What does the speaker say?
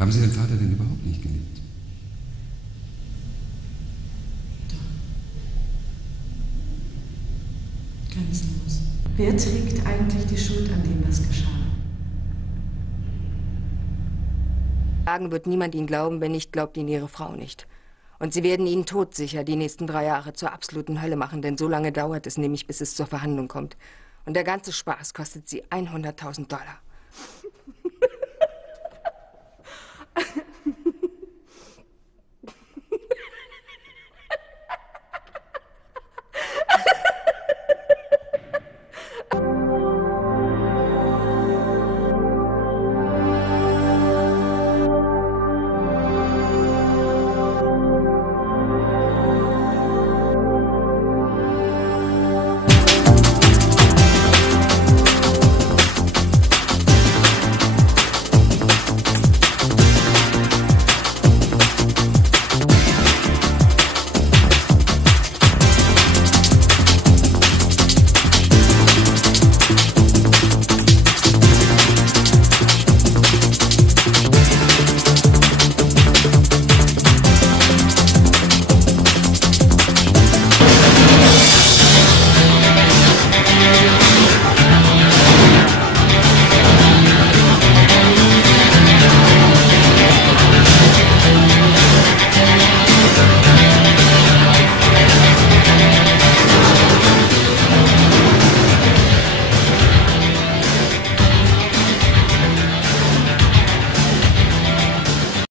Haben Sie den Vater denn überhaupt nicht geliebt? Doch. Grenzenlos. Wer trägt eigentlich die Schuld an dem, was geschah? Sagen wird niemand Ihnen glauben, wenn nicht, glaubt Ihnen Ihre Frau nicht. Und sie werden Ihnen todsicher die nächsten 3 Jahre zur absoluten Hölle machen, denn so lange dauert es nämlich, bis es zur Verhandlung kommt. Und der ganze Spaß kostet Sie $100.000.